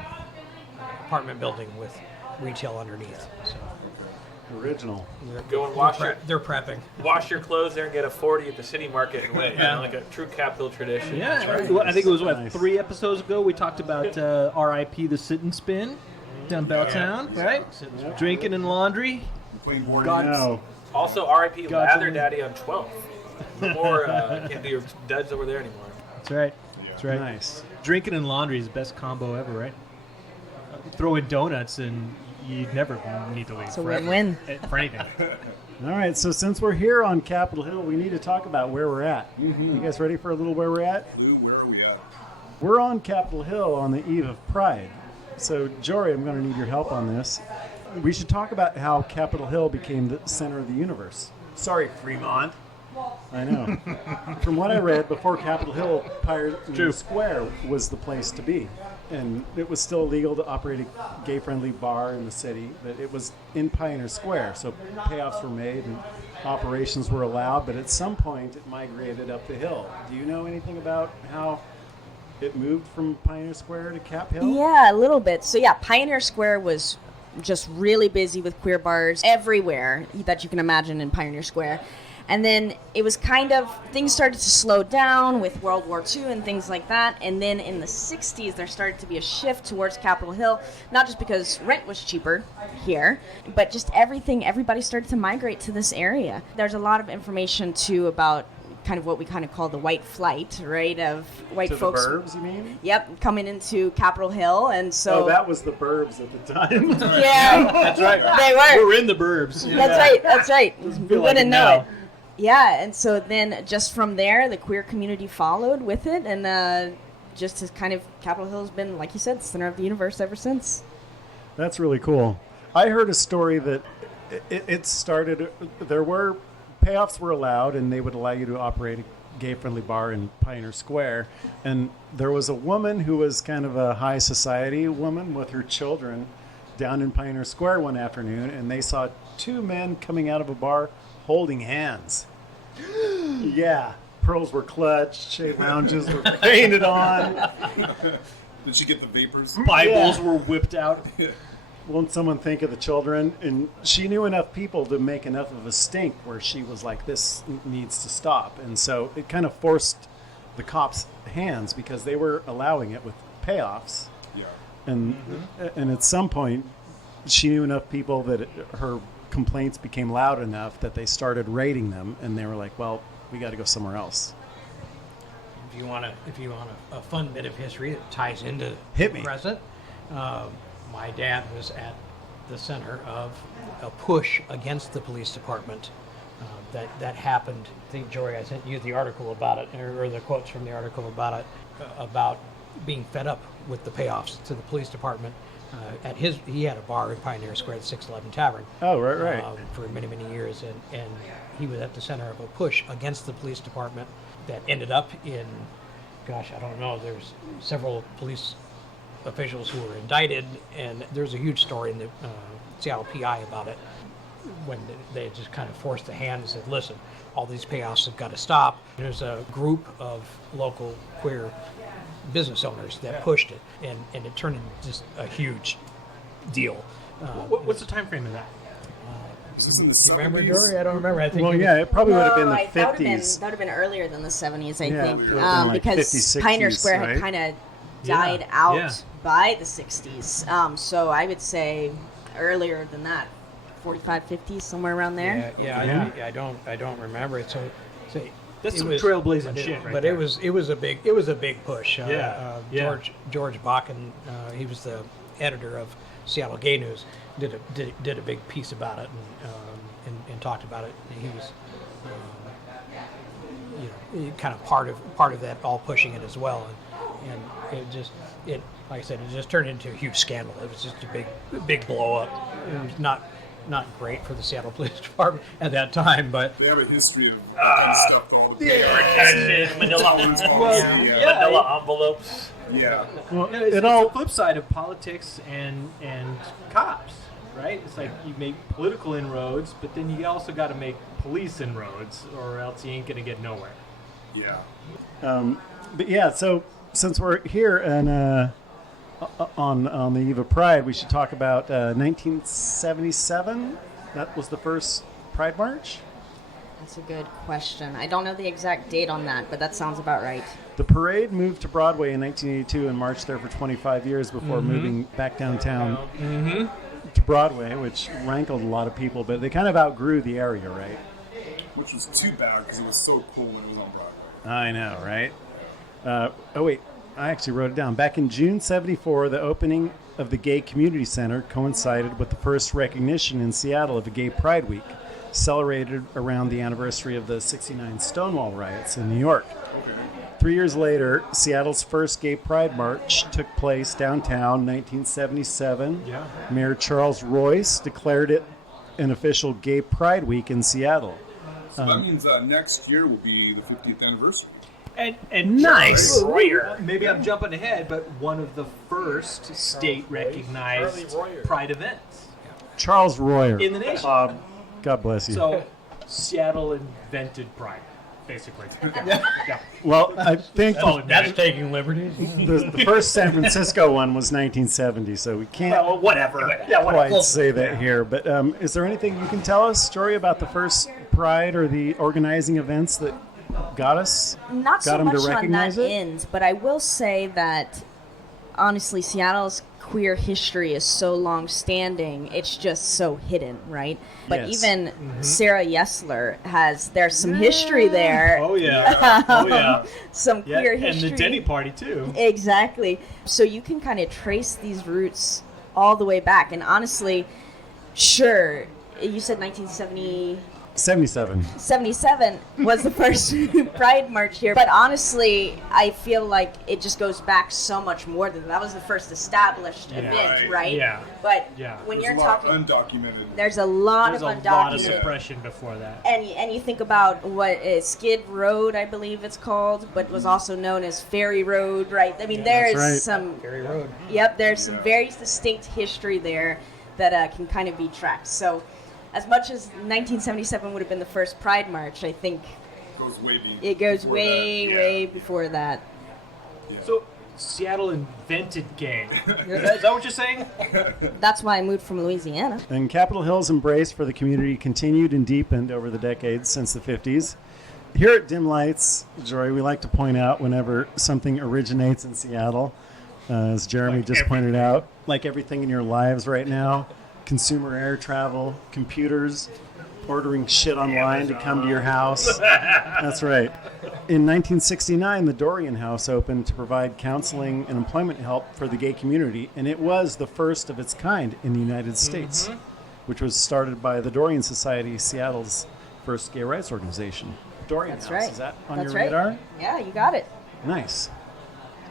apartment building with retail underneath. So Original. Go and wash they're prepping. wash your clothes there and get a 40 at the City Market and wait. Yeah. Like a true Capital tradition. Yeah, well, I think it was Nice. 3 episodes ago we talked about R.I.P. the Sit and Spin down Belltown, right? Drinking and laundry. Clean board. God- No. Also, R.I.P. Gotcha. Lather Daddy on 12th. No more can't do your duds over there anymore. That's right. That's right. Nice. Drinking and laundry is the best combo ever, right? Throw in donuts and you never need to leave. It's a forever. win-win. For anything. All right, so since we're here on Capitol Hill, we need to talk about where we're at. You guys ready for a little where we're at? Lou, where are we at? We're on Capitol Hill on the eve of Pride. So, Jory, I'm going to need your help on this. We should talk about how Capitol Hill became the center of the universe. Sorry, Fremont. I know. From what I read, before Capitol Hill, Pioneer Square was the place to be. And it was still legal to operate a gay-friendly bar in the city, but it was in Pioneer Square. So payoffs were made and operations were allowed, but at some point it migrated up the hill. Do you know anything about how it moved from Pioneer Square to Cap Hill? Yeah, a little bit. So yeah, Pioneer Square was just really busy with queer bars everywhere that you can imagine in Pioneer Square. And then it was kind of, things started to slow down with World War II and things like that. And then in the 60s, there started to be a shift towards Capitol Hill, not just because rent was cheaper here, but just everybody started to migrate to this area. There's a lot of information, too, about kind of what we kind of call the white flight, right, of white To folks. the burbs, you mean? Yep, coming into Capitol Hill. And so... Oh, that was the burbs at the time. Yeah, That's right. they were. We're in the burbs. That's right. We feel like wouldn't it know now. it. Yeah, and so then just from there, the queer community followed with it, and just as kind of Capitol Hill has been, like you said, the center of the universe ever since. That's really cool. I heard a story that it started, payoffs were allowed, and they would allow you to operate a gay-friendly bar in Pioneer Square. And there was a woman who was kind of a high society woman with her children down in Pioneer Square one afternoon, and they saw two men coming out of a bar holding hands. Yeah. Pearls were clutched, shade lounges were painted on. Did she get the vapors? Bibles Yeah. were whipped out. Won't someone think of the children? And she knew enough people to make enough of a stink where she was like, this needs to stop. And so it kind of forced the cops' hands because they were allowing it with payoffs. Yeah. And at some point, she knew enough people that her complaints became loud enough that they started raiding them, and they were like, well, we got to go somewhere else. If you want a fun bit of history that ties into Hit me. Crescent, my dad was at the center of a push against the police department that happened. I think, Jory, I sent you the article about it, or the quotes from the article about it, about being fed up with the payoffs to the police department. He had a bar in Pioneer Square, the 611 Tavern. Oh, right. For many, many years, and he was at the center of a push against the police department that ended up in, gosh, I don't know, there's several police officials who were indicted, and there's a huge story in the Seattle PI about it, when they just kind of forced the hand and said, listen, all these payoffs have got to stop. There's a group of local queer business owners that pushed it, and it turned into just a huge deal. What's the time frame of that? This is in the Do you remember, 70s? Jory? I don't remember. I think Well, yeah, it probably would have been the Right, that 50s. would have been earlier than the 70s, I Yeah, think, it would have been like because 50s, Pioneer 60s, Square right? had kind of died out yeah. by the 60s. So I would say earlier than that, 45, 50s, somewhere around there. Yeah. I don't remember it. So That's it some was- trailblazing but it- shit right But there. it was a big push. Yeah. George Bakken, he was the editor of Seattle Gay News, did a big piece about it and talked about it. And he was kind of part of that, all pushing it as well. And it like I said, it just turned into a huge scandal. It was just a big blow up. It was not great for the Seattle Police Department at that time, but They have a history of kind of stuff called Manila envelopes. Yeah. Well, It's it the all flip side of politics and cops, right? It's like you make political inroads, but then you also got to make police inroads, or else you ain't gonna get nowhere. Yeah. But yeah, so since we're here and on the eve of Pride, we should talk about 1977. That was the first Pride March. That's a good question. I don't know the exact date on that, but that sounds about right. The parade moved to Broadway in 1982 and marched there for 25 years before moving back downtown to Broadway, which rankled a lot of people, but they kind of outgrew the area, right? Which was too bad because it was so cool when it was on Broadway. I know, right? Oh, wait. I actually wrote it down. Back in June '74, the opening of the Gay Community Center coincided with the first recognition in Seattle of a Gay Pride Week, celebrated around the anniversary of the '69 Stonewall riots in New York. 3 years later, Seattle's first Gay Pride March took place downtown, 1977. Yeah. Mayor Charles Royce declared it an official Gay Pride Week in Seattle. So that means next year will be the 50th anniversary. And Nice. Maybe I'm jumping ahead, but one of the first state-recognized Pride events Charles Royer. in the nation. God bless you. So Seattle invented Pride, basically. Yeah. Well, I think That's taking liberties. the first San Francisco one was 1970, so we can't Well, whatever. Yeah, whatever. quite say that here. But is there anything you can tell us, Jory, about the first Pride or the organizing events that got us? Not so Got him to much on recognize that it? end, but I will say that honestly, Seattle's queer history is so long-standing; it's just so hidden, right? But Yes. even Sarah Yesler there's some history there, Oh, yeah. Oh, yeah. some Yeah, queer and history. the Denny party, too. Exactly. So you can kind of trace these roots all the way back. And honestly, sure, you said 1970. 77. 77 was the first Pride March here. But honestly, I feel like it just goes back so much more than that was the first established event, right? Yeah. But Yeah. when There's you're a lot talking, undocumented. there's a lot There's of a lot of undocumented. suppression before that. And you think about what is Skid Road, I believe it's called, but was also known as Ferry Road, right? I mean, there's right. some. Ferry Road. Yep, there's some very distinct history there that can kind of be tracked. So, as much as 1977 would have been the first Pride March, I think Goes way it goes before way, that. Yeah. way before that. Yeah. So Seattle invented gay. Is that what you're saying? That's why I moved from Louisiana. And Capitol Hill's embrace for the community continued and deepened over the decades since the 50s. Here at Dim Lights, Jory, we like to point out whenever something originates in Seattle, as Jeremy just pointed out, like everything in your lives right now, consumer air travel, computers, ordering shit online to come to your house. That's right. In 1969, the Dorian House opened to provide counseling and employment help for the gay community, and it was the first of its kind in the United States, which was started by the Dorian Society, Seattle's first gay rights organization. Dorian That's House, right. is that on That's your right. radar? Yeah, you got it. Nice.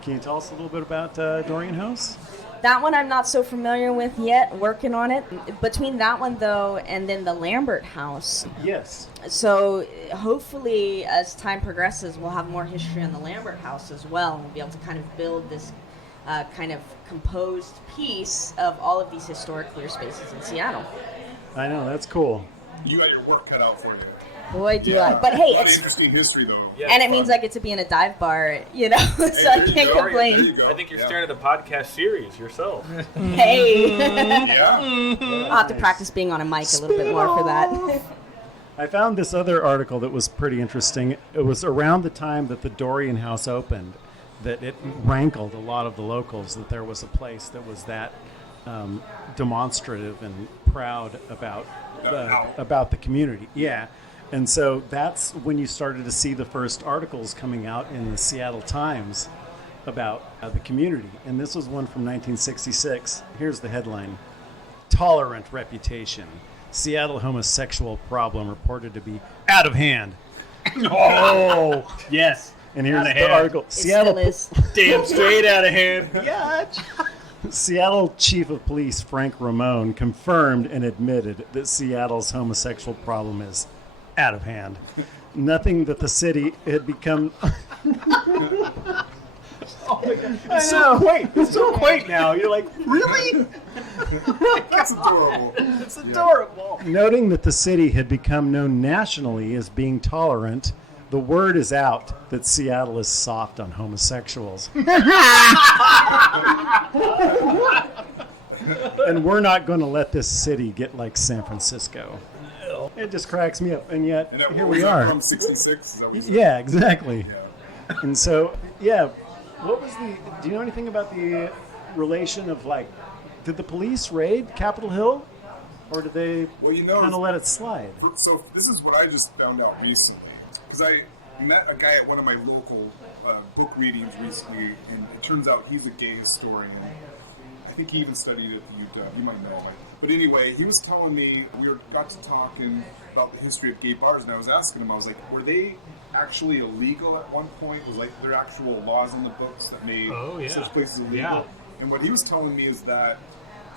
Can you tell us a little bit about Dorian House? That one I'm not so familiar with yet, working on it. Between that one, though, and then the Lambert House. Yes. So hopefully, as time progresses, we'll have more history on the Lambert House as well. And we'll be able to kind of build this kind of composed piece of all of these historic queer spaces in Seattle. I know, that's cool. You got your work cut out for you. Boy, do I. But hey, A lot of it's... interesting history, though. Yeah, And it it's means fun. I get to be in a dive bar, you know, so Hey, I there you can't go. complain. There you go. I think you're Yeah. staring at a podcast series yourself. Hey, Yeah. I'll have to practice being on a mic a little bit more for that. I found this other article that was pretty interesting. It was around the time that the Dorian House opened that it rankled a lot of the locals that there was a place that was that demonstrative and proud about the community. Yeah. And so that's when you started to see the first articles coming out in the Seattle Times about the community. And this was one from 1966. Here's the headline: Tolerant Reputation. Seattle homosexual problem reported to be out of hand. Oh, yes. And here's Outta the hand. article. It still is. Damn straight out of hand. Seattle Chief of Police Frank Ramone confirmed and admitted that Seattle's homosexual problem is out of hand. Nothing that the city had become... It's so quaint. It's so quaint now. You're like, really? That's adorable. It's adorable. Noting that the city had become known nationally as being tolerant, the word is out that Seattle is soft on homosexuals. And we're not going to let this city get like San Francisco. It just cracks me up. And yet, And that, here was we that are. From 66? Is that what you said? Yeah, exactly. Yeah. And so, yeah, what was do you know anything about the relation of, like, did the police raid Capitol Hill? Or did they Well, you know, kind of let it slide? So this is what I just found out recently. Because I met a guy at one of my local book readings recently, and it turns out he's a gay historian. I think he even studied at the UW. You might know him. But anyway, he was telling me, got to talking about the history of gay bars, and I was asking him, I was like, were they actually illegal at one point? Was like there actual laws in the books that made such places illegal? Yeah. And what he was telling me is that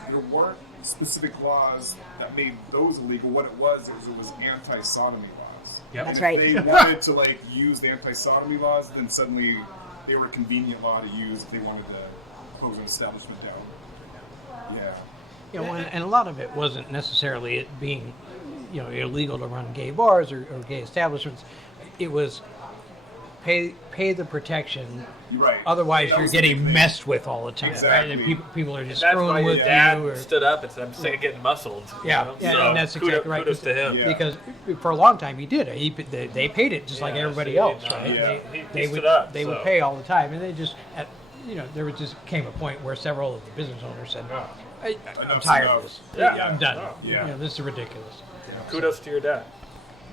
there weren't specific laws that made those illegal. What it was anti-sodomy laws. Yep. That's And right. if they wanted to like use the anti-sodomy laws, then suddenly they were a convenient law to use if they wanted to close an establishment down. Yeah. You know, and a lot of it wasn't necessarily it being, you know, illegal to run gay bars or gay establishments. It was pay the protection. Right. Otherwise, That you're was the big getting thing. messed with all the time. Exactly. Right? And people are just That's why screwing his with dad you. Or, stood up and said, "I'm sick of getting muscled." you yeah, know? yeah, So and that's exactly right. Kudos to him. Yeah. Because for a long time he did it. They paid it just like Yeah, everybody so, else, you know, right? yeah. They He would stood up, they would so. pay all the time, and they just there was just came a point where several of the business owners said, I'm Enough's tired enough. of this. Yeah. I'm done. Yeah. You know, this is ridiculous. Kudos to your dad.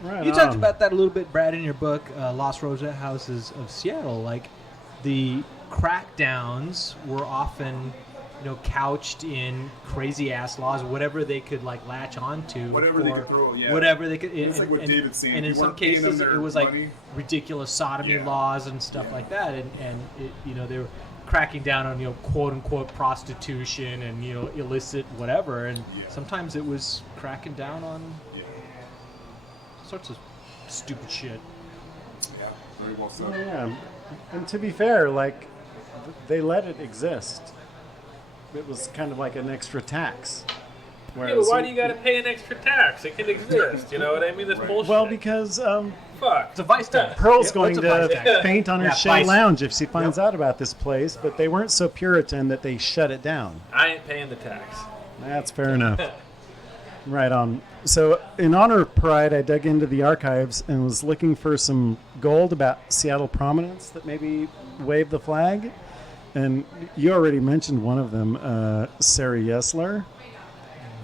Right You talked on. about that a little bit, Brad, in your book, Lost Rosette Houses of Seattle. Like, the crackdowns were often, couched in crazy-ass laws, whatever they could, latch onto. Whatever they or could throw, yeah. Whatever they could. It's like what David's saying. And If in you some weren't paying them cases, their it was, money- ridiculous sodomy Yeah. laws and stuff like that. And they were cracking down on, quote-unquote prostitution and, illicit whatever. And Yeah. sometimes it was cracking down on Yeah. sorts of stupid shit. Yeah. Very well said. Yeah, and to be fair, they let it exist. It was kind of like an extra tax. Yeah, but why do you got to pay an extra tax? It can exist. You know what I mean? That's bullshit. Well, because fuck. It's a vice tax. Pearl's Yeah, going what's a vice to tax? faint on her Yeah, Shea vice. Lounge if she finds out about this place, but they weren't so Puritan that they shut it down. I ain't paying the tax. That's fair enough. Right on. So, in honor of Pride, I dug into the archives and was looking for some gold about Seattle prominence that maybe waved the flag. And you already mentioned one of them, Sarah Yesler,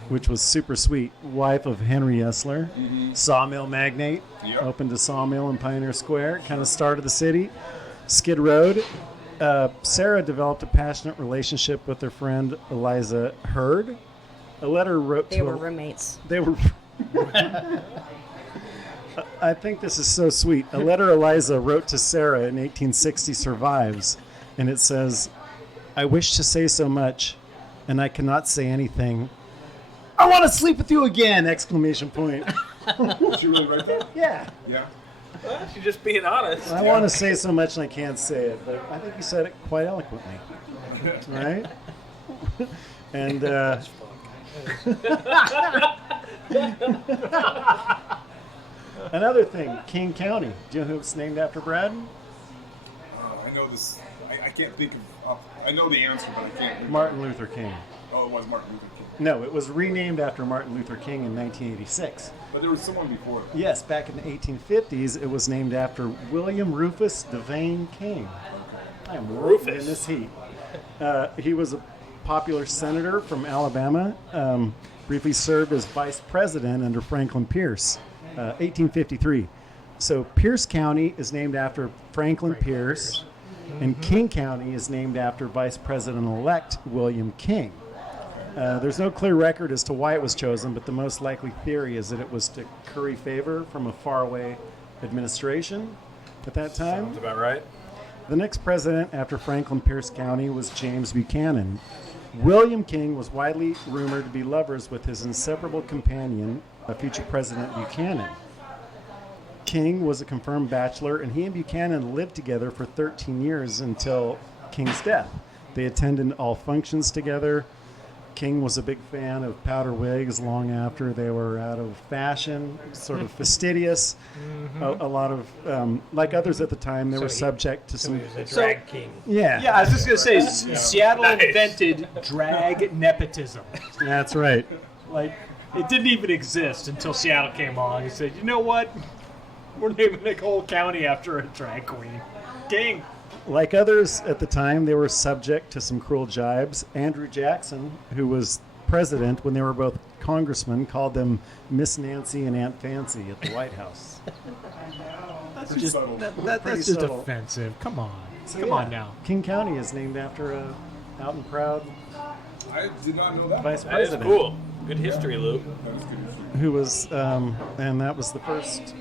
which was super sweet. Wife of Henry Yesler, sawmill magnate, Yep. opened a sawmill in Pioneer Square, kind of started the city. Skid Road. Sarah developed a passionate relationship with her friend Eliza Hurd. A letter wrote They to were a- roommates. They were. I think this is so sweet. A letter Eliza wrote to Sarah in 1860 survives, and it says, "I wish to say so much, and I cannot say anything. I want to sleep with you again!" Exclamation point. Did you really write that? Yeah. Yeah. Well, she's just being honest. I want to say so much and I can't say it, but I think you said it quite eloquently. Right? And another thing, King County. Do you know who it's named after, Brad? I know this. I can't think of. I know the answer, but I can't. Think Martin Luther King. Oh, it was Martin Luther King. No, it was renamed after Martin Luther King in 1986. But there was someone before that. Yes, back in the 1850s, it was named after William Rufus Devane King. I am rolling in this heat. He was a popular senator from Alabama. Briefly served as vice president under Franklin Pierce, 1853. So Pierce County is named after Franklin Pierce, and King County is named after Vice President-elect William King. There's no clear record as to why it was chosen, but the most likely theory is that it was to curry favor from a faraway administration at that time. Sounds about right. The next president after Franklin Pierce County was James Buchanan. William King was widely rumored to be lovers with his inseparable companion, future President Buchanan. King was a confirmed bachelor, and he and Buchanan lived together for 13 years until King's death. They attended all functions together. King was a big fan of powder wigs long after they were out of fashion, sort of fastidious. A lot of, like others at the time, they were subject to So some. he was a drag king. Yeah, Yeah, I was just gonna say, Seattle Nice. invented drag nepotism. that's right. Like, it didn't even exist until Seattle came along and said, you know what? We're naming the whole county after a drag queen. King. Like others at the time, they were subject to some cruel jibes. Andrew Jackson, who was president when they were both congressmen, called them Miss Nancy and Aunt Fancy at the White House. That's Pretty subtle. that's Pretty just subtle. offensive. Come on. So, Come yeah, on now. King County is named after a out and proud I did not know that. Vice That is president. cool. Good history, Luke. That is good history. Who was, and that was the first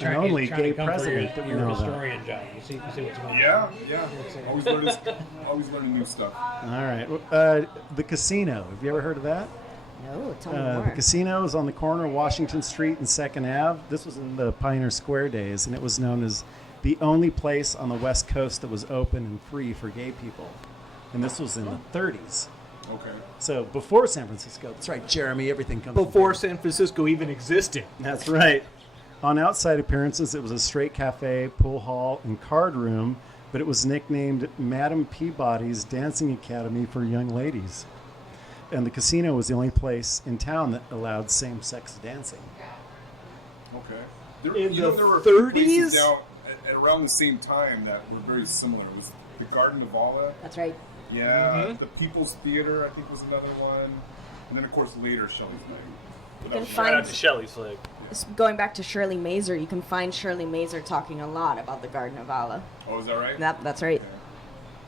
and only gay president that we know about. historian job. You see what's going on. Yeah. Always learning new stuff. All right. The casino. Have you ever heard of that? No, tell me The more. casino is on the corner of Washington Street and 2nd Ave. This was in the Pioneer Square days, and it was known as the only place on the West Coast that was open and free for gay people. And this was in the 30s. Okay. So before San Francisco. That's right, Jeremy. Everything comes Before San Francisco even existed. That's right. On outside appearances, it was a straight cafe, pool hall, and card room, but it was nicknamed Madame Peabody's Dancing Academy for young ladies. And the casino was the only place in town that allowed same-sex dancing. Okay. In the there were a few 30s? places down at around the same time that were very similar. It was the Garden of Allah. That's right. Yeah. The People's Theater, I think, was another one. And then, of course, later, Shelley's Night. You can Shout out find, to Shelley's Flag. going back to Shirley Mazer, you can find Shirley Mazer talking a lot about the Garden of Allah. Oh, is that right? That's right.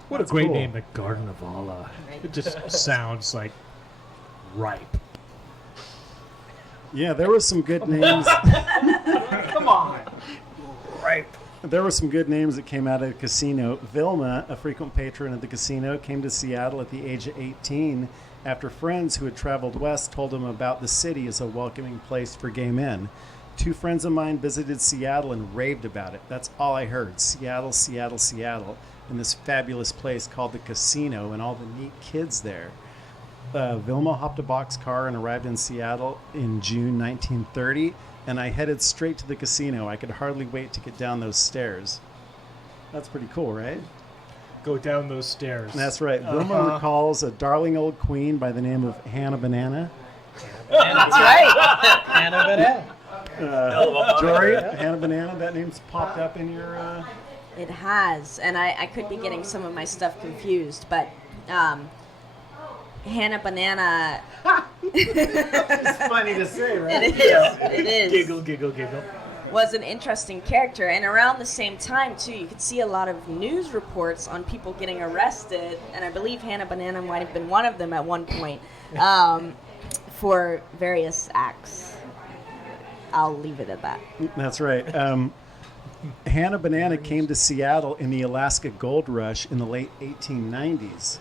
What That's a great cool. name, the Garden of Allah. It just sounds like ripe. Yeah, there were some good names. Come on. There were some good names that came out of the casino. Vilma, a frequent patron of the casino, came to Seattle at the age of 18 after friends who had traveled west told him about the city as a welcoming place for gay men. 2 friends of mine visited Seattle and raved about it. That's all I heard. Seattle, Seattle, Seattle. And this fabulous place called the casino and all the neat kids there. Vilma hopped a boxcar and arrived in Seattle in June 1930, and I headed straight to the casino. I could hardly wait to get down those stairs. That's pretty cool, right? Go down those stairs. That's right. Vilma recalls a darling old queen by the name of Hannah Banana. That's right. Hannah Banana. Jory, Hannah Banana, that name's popped up in your... It has, and I could be getting some of my stuff confused, but Hannah Banana. It's funny to say, right? It is. It is. Giggle, giggle, giggle. Was an interesting character, and around the same time too, you could see a lot of news reports on people getting arrested, and I believe Hannah Banana might have been one of them at one point for various acts. I'll leave it at that. That's right. Hannah Banana came to Seattle in the Alaska Gold Rush in the late 1890s.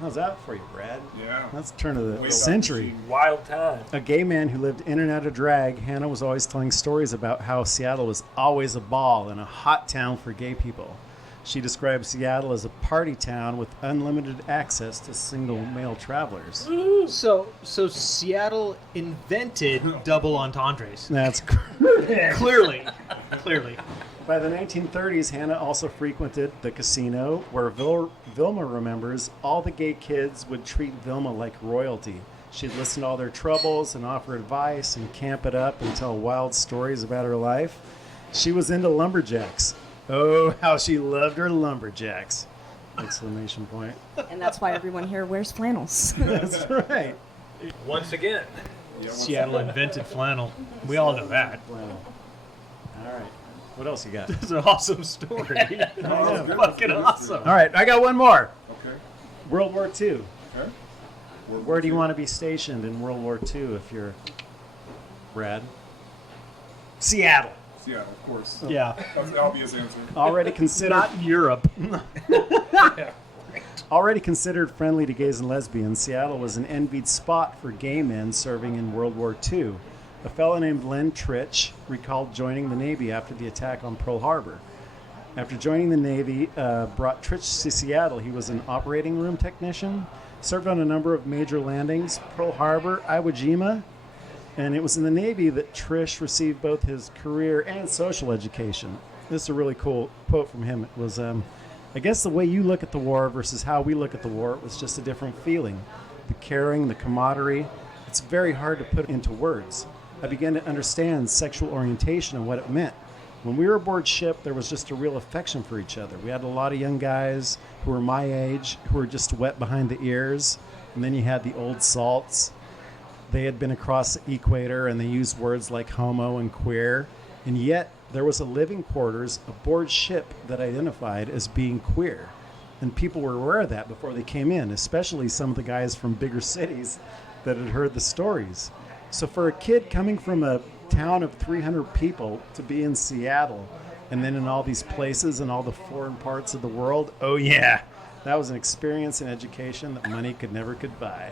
How's that for you, Brad? Yeah. That's the turn of Way the back century. Wild time. A gay man who lived in and out of drag, Hannah was always telling stories about how Seattle was always a ball and a hot town for gay people. She described Seattle as a party town with unlimited access to single male travelers. So Seattle invented double entendres. That's correct. Clearly. By the 1930s, Hannah also frequented the casino, where Vilma remembers all the gay kids would treat Vilma like royalty. She'd listen to all their troubles and offer advice and camp it up and tell wild stories about her life. She was into lumberjacks. Oh, how she loved her lumberjacks! Exclamation point. And that's why everyone here wears flannels. That's right. Once again. Seattle invented flannel. We all know that. Wow. All right. What else you got? It's an awesome story. Fucking awesome. All right, I got one more. Okay. World War II. Okay. Where do you want to be stationed in World War II if you're Brad? Seattle. Yeah, of course. Yeah. That's the obvious answer. Already considered Not in Europe. Already considered friendly to gays and lesbians, Seattle was an envied spot for gay men serving in World War II. A fellow named Len Tritch recalled joining the Navy after the attack on Pearl Harbor. After joining the Navy, brought Tritch to Seattle. He was an operating room technician, served on a number of major landings, Pearl Harbor, Iwo Jima, and it was in the Navy that Trish received both his career and social education. This is a really cool quote from him. It was, I guess the way you look at the war versus how we look at the war, it was just a different feeling. The caring, the camaraderie, it's very hard to put into words. I began to understand sexual orientation and what it meant. When we were aboard ship, there was just a real affection for each other. We had a lot of young guys who were my age, who were just wet behind the ears. And then you had the old salts. They had been across the equator, and they used words like homo and queer. And yet, there was a living quarters aboard ship that identified as being queer. And people were aware of that before they came in, especially some of the guys from bigger cities that had heard the stories. So for a kid coming from a town of 300 people to be in Seattle and then in all these places and all the foreign parts of the world, oh yeah, that was an experience and education that money could never could buy.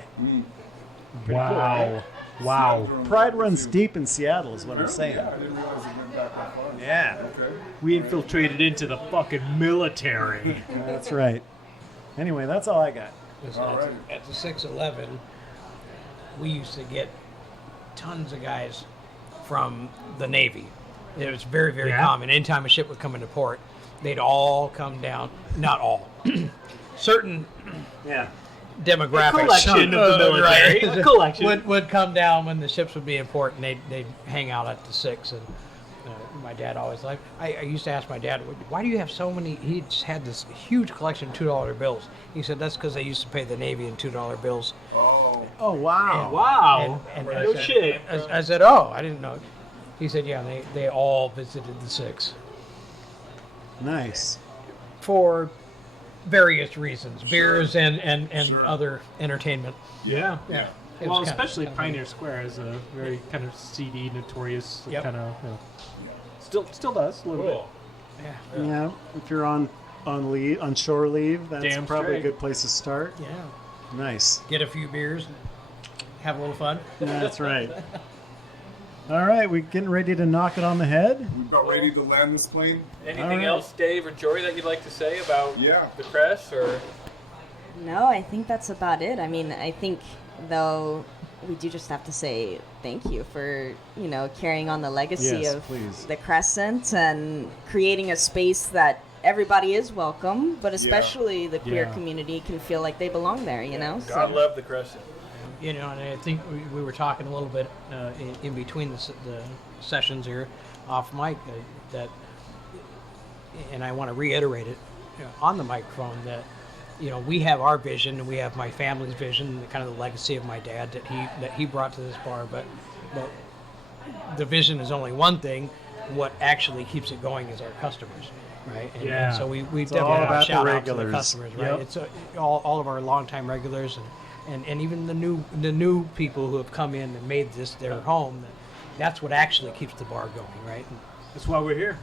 Wow. Wow. Pride runs deep in Seattle is what I'm saying. Yeah, I didn't realize it went back that far. Yeah. Okay. We infiltrated into the fucking military. That's right. Anyway, that's all I got. All right. At the 6-11, we used to get tons of guys from the Navy. It was very, very common. Anytime a ship would come into port, they'd all come down. Not all. Certain demographics Collection of the military. A collection. would come down when the ships would be in port, and they'd hang out at the 6. And my dad always liked. I used to ask my dad, why do you have so many? He just had this huge collection of $2 bills. He said that's because they used to pay the Navy in $2 bills. Oh, wow. Wow. And No shit. I said, oh, I didn't know. He said, yeah, they all visited the 6 Nice. for various reasons, beers and Sure. other entertainment. Yeah. Yeah. It Well, was kinda- especially Pioneer Square is a very kind of seedy, notorious Yep. kind of. Still does a little bit. Yeah. Yeah, if you're on leave, on shore leave, that's Damn probably straight. a good place to start. Yeah. Nice. Get a few beers, have a little fun. Yeah, that's right. All right, we getting ready to knock it on the head. We about ready to land this plane? Anything All right. else, Dave or Jory, that you'd like to say about Yeah. the Crest? Or No, I think that's about it. I mean, I think though we do just have to say thank you for, carrying on the legacy Yes, of please. the Crescent and creating a space that everybody is welcome, but especially the queer Yeah. community can feel like they belong there, God love the Crescent. And I think we were talking a little bit in between the sessions here off mic that, and I want to reiterate it on the microphone that, we have our vision and we have my family's vision, kind of the legacy of my dad that he brought to this bar, but the vision is only one thing. What actually keeps it going is our customers, right? And so we definitely all have about a the shout out to the regulars. customers, right? Yep. It's all of our longtime regulars and even the new people who have come in and made this their home. That's what actually keeps the bar going, right? That's why we're here.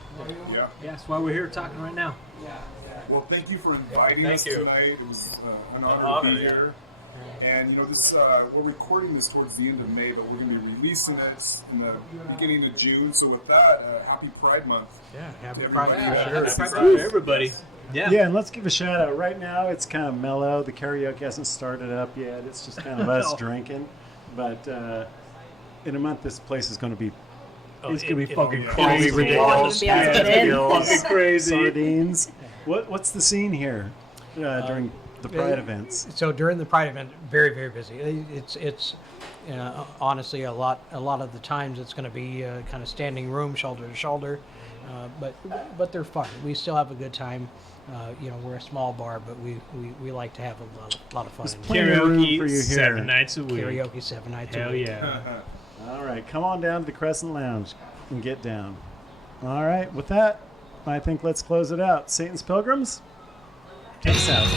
Yeah. Yeah, that's why we're here talking right now. Well, thank you for inviting Thank us you. tonight. It was an honor honor, to be yeah. here. And this we're recording this towards the end of May, but we're going to be releasing it in the beginning of June. So with that, happy Pride Month. Yeah, happy to Pride. everybody. Yeah, Happy happy Pride. Pride. Everybody. Yeah. Yeah, and let's give a shout out. Right now, it's kind of mellow. The karaoke hasn't started up yet. It's just kind of us drinking. But in a month, this place is going to be It's going to be fucking be crazy. ridiculous. Yeah, it's gonna be Ridiculous. fucking crazy. sardines. What's the scene here during the Pride events? So during the Pride event, very, very busy. It's honestly a lot of the times it's going to be kind of standing room, shoulder to shoulder, but they're fun. We still have a good time. We're a small bar, but we like to have a lot of fun. There's plenty of room for you here. 7 nights a week. Karaoke 7 nights a Hell week. yeah. All right, come on down to the Crescent Lounge and get down. All right, with that, I think let's close it out. Satan's Pilgrims, take us out.